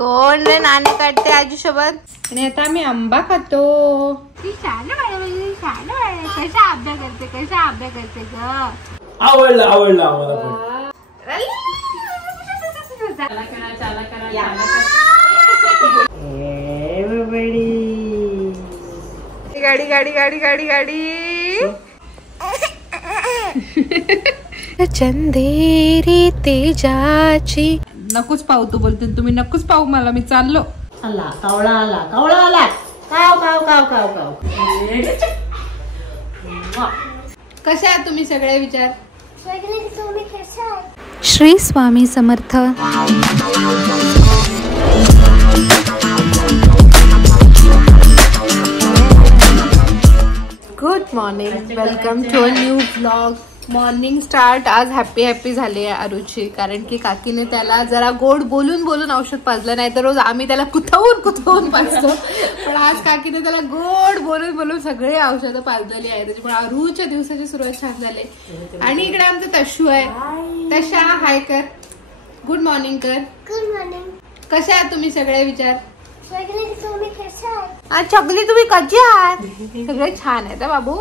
कोण रे नाणे काढते आजी सोबत? आणि आता आम्ही आंबा खातो. कसा अभ्यास करते, कसा अभ्यास करते ग? आवडला आवडला आम्हाला पण. गाडी गाडी गाडी गाडी गाडी चंदेरी तेजाची. नकोच पाहू तू बोलते, तुम्ही नकोच पाहू मला, मी चाललो. आला कावळा आला कावळा आला काव काव काव काव काव. कसे आहात तुम्ही सगळे? विचार. Shri Swami Samarth. Good morning, welcome to a new blog. Morning start आज हॅपी झाली आहे आरुची, कारण की काकीने त्याला जरा गोड बोलून बोलून औषध पाजलं. नाही तर रोज आम्ही त्याला कुथवून पाजतो, पण आज काकीने त्याला गोड बोलून बोलून सगळे औषधं पाजलेली आहे. त्याच्यामुळे आरुच्या दिवसाची सुरुवात छान झाली. आणि इकडे आमचं तशू आहे. तशा हाय कर, गुड मॉर्निंग कर. Good morning. कसे आहात तुम्ही सगळे? विचार. तुम्ही चगली तुम्ही कशी आहात? सगळे छान आहेत बाबू.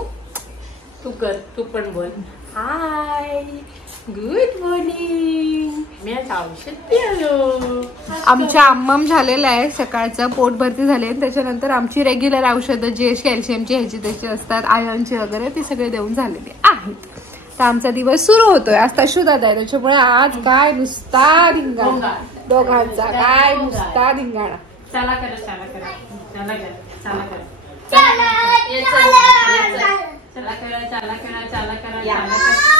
तू कर, तू पण बोल. हाय, गुड मॉर्निंग. मी आज औषध पिलो. आमच्या आम्मम झालेलं आहे सकाळचं, पोट भरती झाले. त्याच्यानंतर आमची रेग्युलर औषधं जे कॅल्शियमची ह्याची त्याची असतात, आयर्नची वगैरे, ती सगळे देऊन झालेली आहेत. तर आमचा दिवस सुरू होतोय. आज तशुदादा आहे, त्याच्यामुळे आज काय नुसता धिंगाणा दोघांचा, काय नुसता धिंगाणा. चला करा चला करा चला करा चला करा चला करा चला करा चला करा.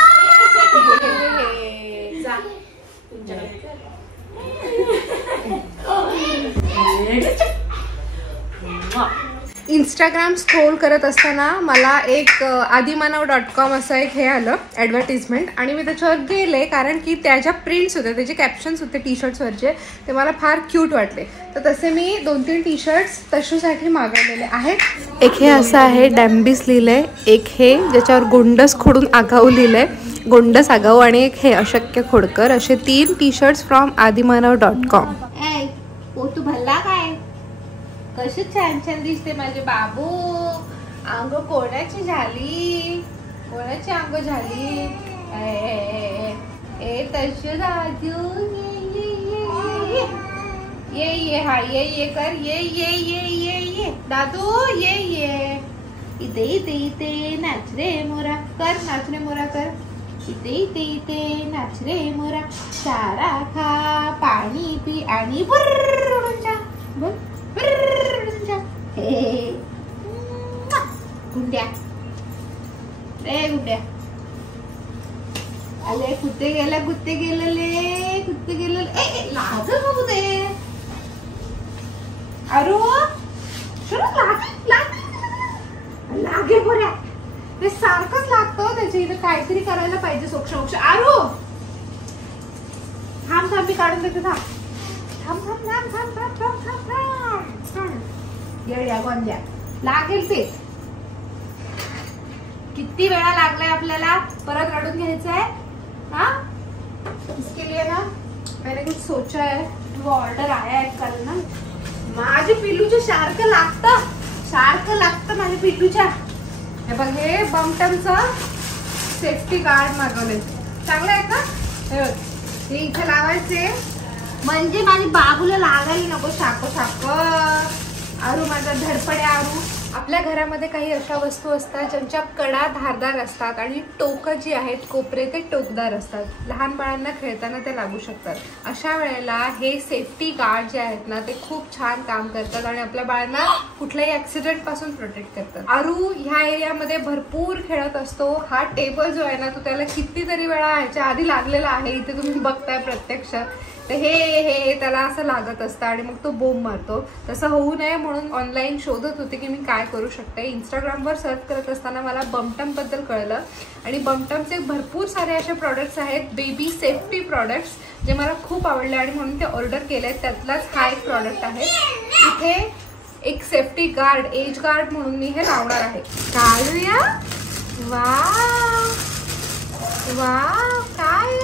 इंस्टाग्राम स्क्रोल करत असताना मला एक आदिमानव.com असं एक हे आलं ॲडव्हर्टिजमेंट, आणि मी त्याच्यावर गेले कारण की त्याच्या प्रिंट्स होते, त्याचे कॅप्शन्स होते टी शर्ट्सवरचे, ते मला फार क्यूट वाटले. तर तसे मी 2-3 टी शर्ट्स तशूसाठी मागवलेले आहेत. एक हे असं आहे डॅम्बिस लिहिलंय, एक हे ज्याच्यावर गोंडस खोडून आगाऊ लिहिलंय, गोंडस आगाऊ, आणि एक हे अशक्य खोडकर. असे 3 टी शर्ट्स फ्रॉम आदिमानव.com. तू भल्ला काय? कशी छान छान दिसते माझे बाबू. अंग कोणाची झाली? कोणाची अंग झाली? ए तशू दादू ये हा ये कर, ये दादू ये इथे नाच रे मोरा कर, नाच रे मोरा कर. इथे नाच रे मोरा, चारा खा, पाणी पी आणि बुर्र जा. बोल गुंड्या रे गुंड्या. अरे कुत्ते गेलं लाग बघू दे. अरे लागे बऱ्या, ते सारखंच लागतं. त्याच्या इथं काहीतरी करायला पाहिजे. सोक्ष आरो थांब मी काढून देते. थांब येड्या गोंद्या लागेल ते. किती वेळा लागलाय आपल्याला, परत रडून घ्यायचंय. हा इसके लिए ना मैंने कुछ सोचा है, वो ऑर्डर आया है कल ना. माझे पिल्लूच्या सारखं लागतं माझ्या पिल्लूच्या. हे बघ, हे बमटमचं सेफ्टी गार्ड मागवले, चांगलं आहे का? हे बघ, हे इथे लावायचे म्हणजे माझ्या बाबूला लागायला नको. शाको आरू माझा धडपडे आरू. आपल्या घरामध्ये काही अशा वस्तू असतात ज्यांच्या कडा धारदार असतात आणि टोकं जी आहेत, कोपरे, ते टोकदार असतात. लहान बाळांना खेळताना ते लागू शकतात. अशा वेळेला हे सेफ्टी गार्ड जे आहेत ना, ते खूप छान काम करतात आणि आपल्या बाळांना कुठल्याही ऍक्सिडेंट पासून प्रोटेक्ट करतात. आरू ह्या एरियामध्ये भरपूर खेळत असतो. हा टेबल जो आहे ना, तो त्याला कितीतरी वेळा ह्याच्या आधी लागलेला आहे. इथे तुम्ही बघताय प्रत्यक्ष. तर हे त्याला असं लागत असतं आणि मग तो बोंब मारतो. तसं होऊ नये म्हणून ऑनलाईन शोधत होते की मी काय करू शकते. इंस्टाग्रामवर सर्च करत असताना मला बमटम बद्दल कळलं, आणि बमटमचे भरपूर सारे असे प्रॉडक्ट्स आहेत, बेबी सेफ्टी प्रॉडक्ट्स, जे मला खूप आवडले आणि म्हणून ते ऑर्डर केले. त्यातलाच हा एक प्रॉडक्ट आहे. इथे एक सेफ्टी गार्ड, एज गार्ड म्हणून मी हे लावणार आहे. काढूया. वाव वाव, काय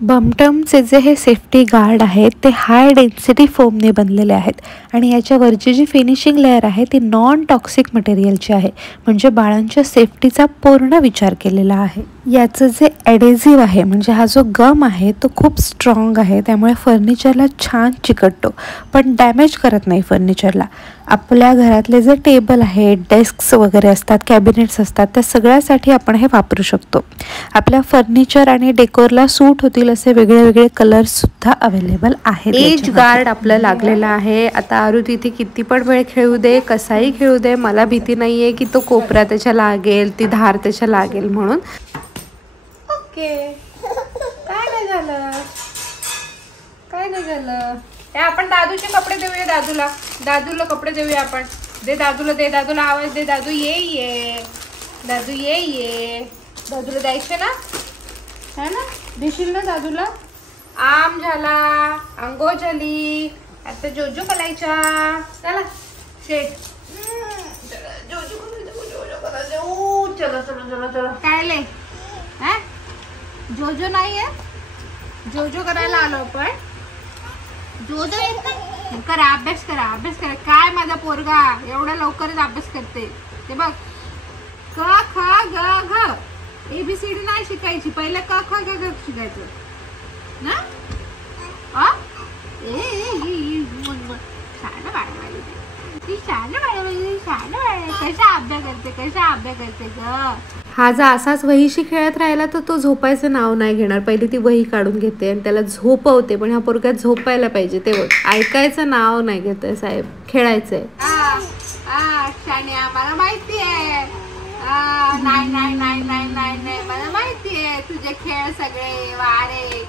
बमटमचे जे हे सेफ्टी गार्ड आहेत ते हाय डेन्सिटी फोमने बनलेले आहेत आणि याच्यावरची जी फिनिशिंग लेअर आहे ती नॉन टॉक्सिक मटेरियलची आहे, म्हणजे बाळांच्या सेफ्टीचा पूर्ण विचार केलेला आहे. याचं जे ॲडेझिव्ह आहे म्हणजे हा जो गम आहे तो खूप स्ट्रॉंग आहे, त्यामुळे फर्निचरला छान चिकटतो पण डॅमेज करत नाही फर्निचरला. आपल्या घरातले जे टेबल आहे, डेस्क्स वगैरे असतात, कॅबिनेट्स असतात, त्या सगळ्यासाठी आपण हे वापरू शकतो. आपल्या फर्निचर आणि डेकोरला सूट होतील असे वेगळे वेगळे कलर्ससुद्धा अवेलेबल आहेत. एज गार्ड आपलं लागलेलं आहे. आता आरू तिथे किती पण वेळ खेळू दे, कसाही खेळू दे, मला भीती नाही आहे की तो कोपरा त्याच्या लागेल, ती धार त्याच्या लागेल म्हणून. ओके, काय नाही झालं, काय नाही झालं. हे आपण दादूचे कपडे देऊया, दादूला कपडे देऊया आपण. दे दादूला आवाज दे. दादू ये दादू ये दादूला द्यायचे ना, है ना, देशील ना दादूला. आम झाला, अंगो झाली, आता जोजो करायचा. चला शेट, जोजो चलो काय ले, जोजो नाही आहे, जोजो करायला आलो आपण. जोजो येत नाही, करा अभ्यास करा. काय माझा पोरगा एवढ्या लवकरच अभ्यास करते. ते बघ, क ख ग घ ABCD नाही शिकायची, पहिले क ख ग घ शिकायचं ना. कशा अभ्यास करते ग. हा जर असाच वहीशी खेळत राहिला तर तो झोपायचं नाव नाही घेणार. पहिले ती वही काढून घेते आणि त्याला झोपवते, पण ह्या पोरग्यात झोपायला पाहिजे, ते ऐकायचं नाव नाही घेतंय साहेब, खेळायचंय. शाण्या मला माहिती आहे, नाही मला माहिती आहे तुझे खेळ सगळे वारे.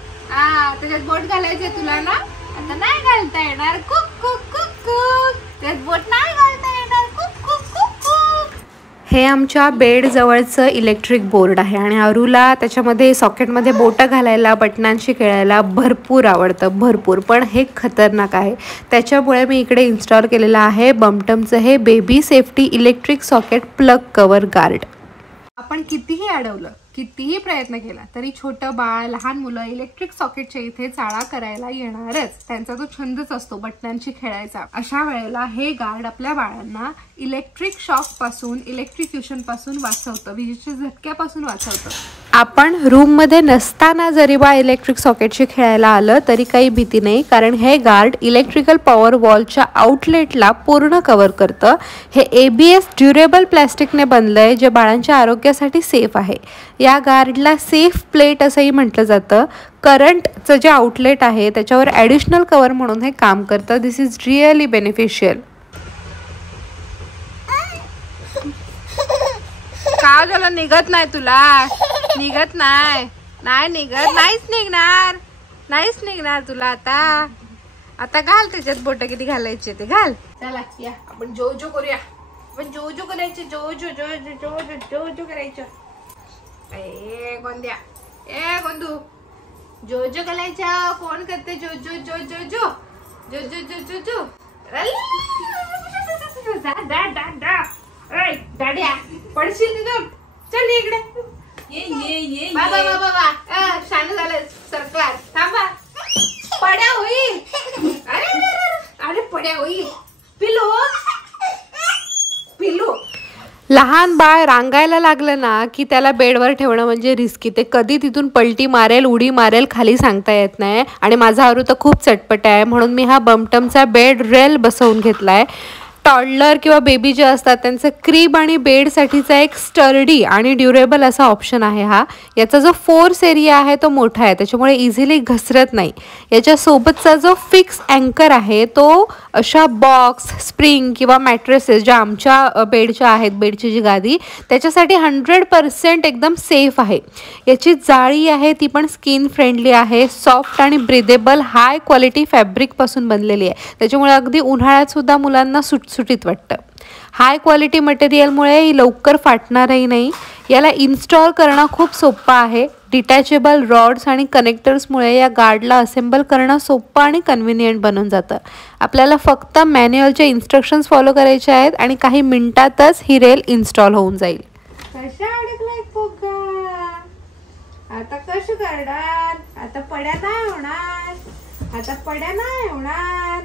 त्याच्यात बोट घालायचे तुला ना, आता नाही घालता येणार. कुक कुक कुक कुक, त्यात बोट नाही घालता येणार. Cook cook cook cook. हे आमच्या बेड जवळचं इलेक्ट्रिक बोर्ड आहे आणि आरूला त्याच्यामध्ये सॉकेटमध्ये बोटं घालायला, बटनांशी खेळायला भरपूर आवडतं, भरपूर. पण हे खतरनाक आहे, त्याच्यामुळे मी इकडे इन्स्टॉल केलेलं आहे बमटमचं हे baby safety electric socket plug cover guard. आपण कितीही अडवलं, कितीही प्रयत्न केला तरी छोटं बाळ, लहान मुलं इलेक्ट्रिक सॉकेटच्या इथे चाळा करायला येणारच. त्यांचा तो छंदच असतो बटनांशी खेळायचा. अशा वेळेला हे गार्ड आपल्या बाळांना इलेक्ट्रिक शॉक पासून, इलेक्ट्रिक्युशन पासून वाचवतं, विजेच्या झटक्यापासून वाचवतं. आपण रूममध्ये नसताना जरी बाळ इलेक्ट्रिक सॉकेटशी खेळायला आलं तरी काही भीती नाही, कारण हे गार्ड इलेक्ट्रिकल पॉवर वॉलच्या आउटलेटला पूर्ण कव्हर करतं. हे ABS ड्युरेबल प्लॅस्टिकने बनलंय, जे बाळांच्या आरोग्यासाठी सेफ आहे. या गार्डला सेफ प्लेट असंही म्हटलं जातं. करंटचं जे आउटलेट आहे त्याच्यावर ॲडिशनल कव्हर म्हणून हे काम करतं. दिस इज रिअली बेनिफिशियल. का झालं, निघत नाही तुला, निघत नाही, नाहीच निघणार तुला. आता घाल त्याच्यात बोट, किती घालायचे ते घाल. चला या आपण जोजो करूया, आपण जोजो करायचे, जोजो करायचं. गोंद्या, गोंदू, जोजो करायचं. कोण करते जोजो. दाड्या पडशील तिथून. चल इकडे ये. बाबा शान झालं सरकार. थांबा, पड्या होईल. अरे पड्या होईल. पिल्लू. लहान बाळ रांगायला लागलं ना की त्याला बेडवर ठेवणं म्हणजे रिस्की. ते कधी तिथून पलटी मारेल, उडी मारेल, खाली सांगता येत नाही. आणि माझा आरू तर खूप चटपट आहे, म्हणून मी हा बमटमचा बेड रेल बसवून घेतलाय. टॉडलर किंवा बेबी जे असतात त्यांचं क्रीब आणि बेडसाठीचा एक स्टर्डी आणि ड्युरेबल असा ऑप्शन आहे हा. याचा जो फोर्स एरिया आहे तो मोठा आहे, त्याच्यामुळे इझिली घसरत नाही. याच्यासोबतचा जो फिक्स अँकर आहे तो अशा बॉक्स, स्प्रिंग किंवा मॅट्रेसेस ज्या आमच्या बेडच्या आहेत, बेडची जी गादी, त्याच्यासाठी 100% एकदम सेफ आहे. याची जाळी आहे ती पण स्किन फ्रेंडली आहे, सॉफ्ट आणि ब्रिदेबल हाय क्वालिटी फॅब्रिकपासून बनलेली आहे. त्याच्यामुळे अगदी उन्हाळ्यात सुद्धा मुलांना सुटसुटीत वाटतं. हाय क्वालिटी मटेरियलमुळे लवकर फाटणारही नाही. याला इन्स्टॉल करणं खूप सोपं आहे. डिटॅचेबल रॉड्स आणि कनेक्टर्समुळे या गार्डला असेंबल करणं सोपं आणि कन्व्हिनियंट बनून जातं. आपल्याला फक्त मॅन्युअलचे इन्स्ट्रक्शन्स फॉलो करायचे आहेत आणि काही मिनिटातच ही रेल इन्स्टॉल होऊन जाईल. कशा अडकलाय पोगा, आता कसं करणार? आता पड्या नाही होणार. आता पड्या नाही होणार.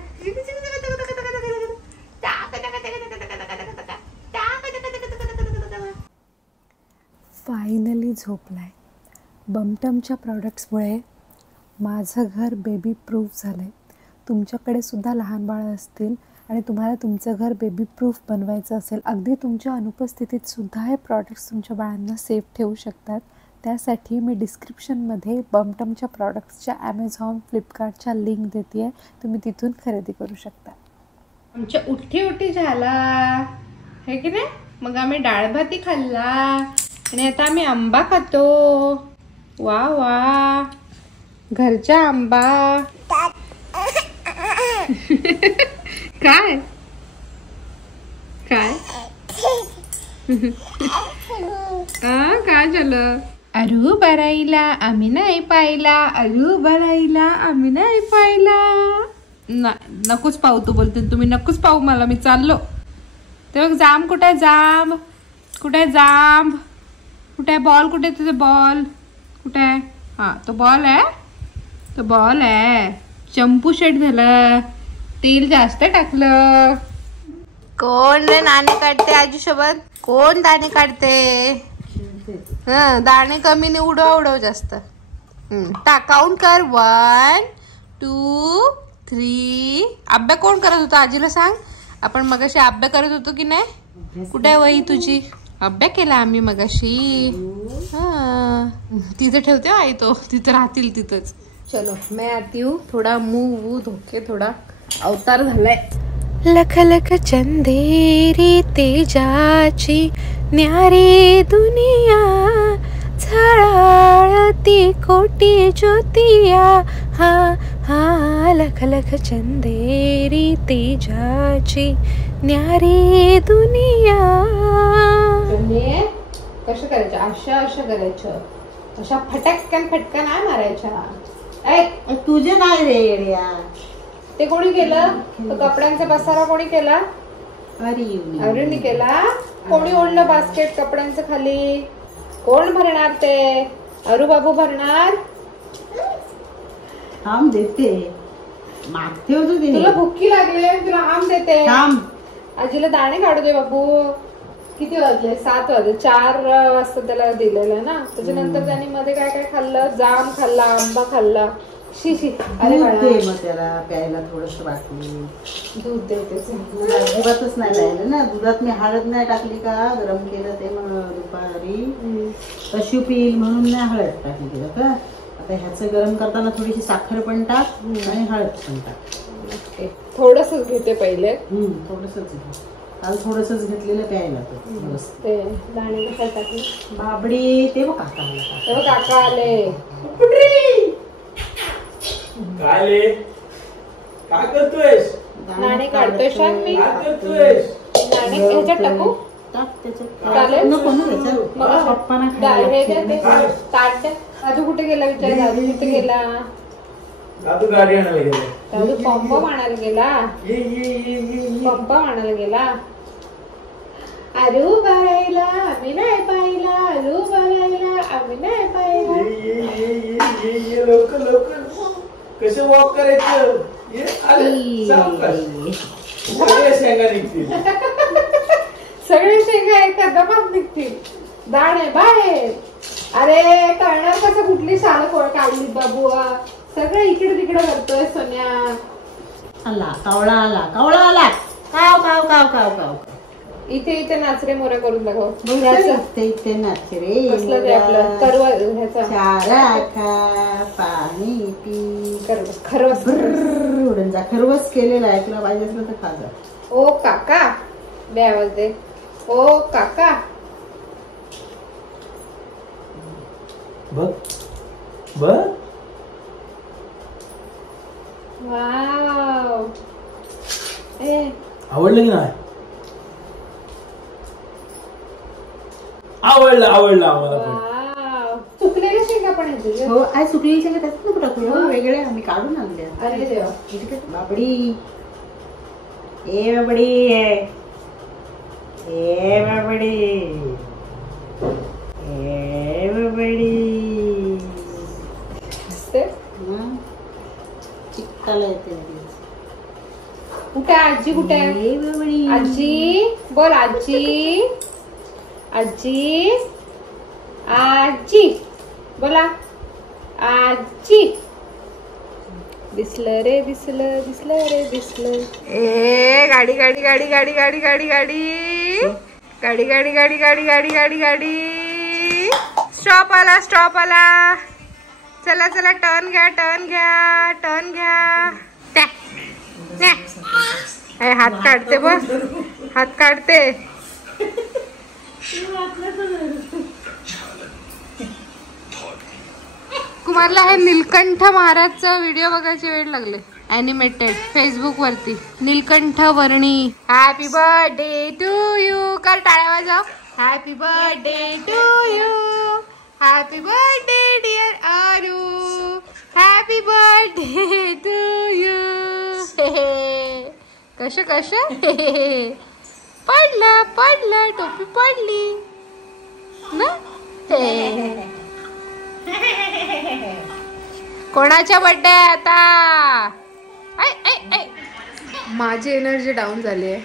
फायनली झोपलाय. बमटमच्या प्रॉडक्ट्समुळे माझं घर बेबी प्रूफ झालं आहे. तुमच्याकडे सुद्धा लहान बाळं असतील आणि तुम्हाला तुमचं घर बेबी प्रूफ बनवायचं असेल, अगदी तुमच्या अनुपस्थितीत सुद्धा हे प्रॉडक्ट्स तुमच्या बाळांना सेफ ठेवू शकतात. त्यासाठी मी डिस्क्रिप्शनमध्ये बमटमच्या प्रॉडक्ट्सच्या ॲमेझॉन, फ्लिपकार्टच्या लिंक देते आहे. तुम्ही तिथून खरेदी करू शकता. आमच्या उठी झाला हे की नाही. मग आम्ही डाळ भाती खाल्ला आणि आता आम्ही आंबा खातो. वा वा, घरचा आंबा. काय काय काय झालं? अरू बराईला आम्ही नाही पाहिला. अरू बराईला आम्ही नाही पाहिला. नकोच पाहू तू बोलते. तुम्ही नकोच पाहू मला. मी चाललो. ते बघ जाम कुठे आहे? जाम कुठे आहे? जाम कुठे आहे? बॉल कुठे आहे? तुझा बॉल कुठे आहे? हा तो बॉल आहे. तो बॉल आहे. चंपू शेट झालं. तेल जास्त टाकलं. कोण रे दाणे काढते आजीसोबत? कोण दाणे काढते? दाणे कमी नाही, उडव जास्त. काउंट कर. 1 2 3. अभ्यास कोण करत होता? आजीला सांग. आपण मगाशी अभ्यास करत होतो की नाही? कुठे आहे वही तुझी? अभ्यास केला आम्ही मगाशी. तिथे ठेवते आई. तो तिथं राहतील तिथंच. चलो मैं आती हूँ. थोडा मुंह धोके, थोडा अवतार झालाय. लख लख चंदेरी तेजाची न्यारी दुनिया, झळाळती कोटी ज्योतिया. हा हा, लख लख चंदेरी तेजाची न्यारी दुनिया. कसं करायचं? अशा करायचं. अशा फटक्कन नाही मारायच्या. तुझे नाही रे येड्या. ते कोणी केलं? तो कपड्यांचा पसारा कोणी केला? अरुणी केला. कोणी ओढलं बास्केट कपड्यांचं खाली? कोण भरणार ते? अरू बाबू भरणार. थांब देते. मागते होतो तिने. तुला भुकी लागली, तुला आम देते. थांब. आजीला दाणे काढू दे बाबू. किती वाजले? 7 वाजले. 4 वाजता त्याला दिलेलं ना. त्याच्यानंतर त्यांनी मध्ये काय काय खाल्लं? जाम खाल्ला, आंबा खाल्ला. शी अरे दूध मग त्याला प्यायला थोडस बाकी. दूध देते. अजिबातच नाही प्यायला ना. दुधात मी हळद नाही टाकली का? गरम केलं ते मग दुपारी पशु पिईल म्हणून नाही हळद टाकली केलं का. आता ह्याचं गरम करताना थोडीशी साखर पण टाक आणि हळद पण टाक. थोडसच घेते पहिले. थोडसच काल थोडसच घेतलेलं प्यायला. ते दाणे कशा टाकले? बाबडी. ते बघ काका आला. तेव्हा काका आले. काय रे? काय करतोयस? दाणे काढतोय सांग मी. काय करतोयस? दाणे ह्याच्यात टाकू? चालेल. पप्पाना ताट. दादू कुठे गेला? विचार. दादू कुठे गेला? दादू गाडी आणायला गेला. दादू पंप आणायला गेला. पंप आणायला गेला. अरू बरायला आम्ही नाही पाहिला. अरू बरायला आम्ही नाही पाहिला. ये लवकर. कसं वॉक करायचं? सगळे शेंगा निघतील. सगळे शेंगा एका दमात निघतील. दाणे बाहेर. अरे कळणार कसं? कुठली साल काढली बाबू? सगळं इकडे तिकडे करतोय सोन्या. आला कावळा. आला कावळा. आला. काव काव काव काव काव. इथे नाचरे मोऱ्या करून दाखव. इथे नाच रे. कसलं ते आपलं करवा ह्याचा. चारा खा, पाणी पी. खरवस उडून जा. खरवस केलेला आहे. तुला पाहिजे असलं तर खा जा. ओ काका. दे आवाज दे. ओ काका. बघ. वाव. आवडलं की नाही? आवडलं आम्हाला पण. वाव. सुकलेल्या शेंगा पण येते. हो आज सुकलेली शेंगा त्याच्यात नको टाकू. वेगळे आम्ही काढून आणले. अरे देवा. बाबडी. ए बाबडी. ए बाबडी. ए बाबडी. एकटाला येते लगेच. कुठे आहे आजी? कुठे आहे ए बाबडी. आजी? बोल आजी. आजी आजी बोला. आजी. दिसलं रे दिसलं दिसलं रे दिसलं. ए गाडी गाडी गाडी गाडी गाडी गाडी गाडी गाडी गाडी गाडी गाडी गाडी गाडी गाडी. स्टॉप आला स्टॉप आला. चला चला टर्न घ्या टर्न घ्या टर्न घ्या. त्या. त्या. ए, हात काढते बघ हात काढते. कुमारला हे नीलकंठ महाराजचा व्हिडिओ बघायचे वेळ लागले. ॲनिमेटेड फेसबुक वरती. Neelkanth Varni. Happy birthday to you. कर टाळ्या वाजव. Happy birthday to you. Happy birthday dear Aaru. Happy birthday to you. कशा कशा पडलं पडलं टोपी पडली ना. कोणाच्या बर्थडे आता? माझी एनर्जी डाऊन झाली आहे.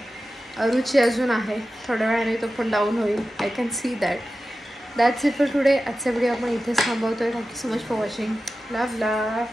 अरुची अजून आहे. थोड्या वेळाने तो पण डाऊन होईल. I can see that's it for today. आजचा व्हिडिओ आपण इथेच थांबवतोय. Thank you so much for watching. Love love.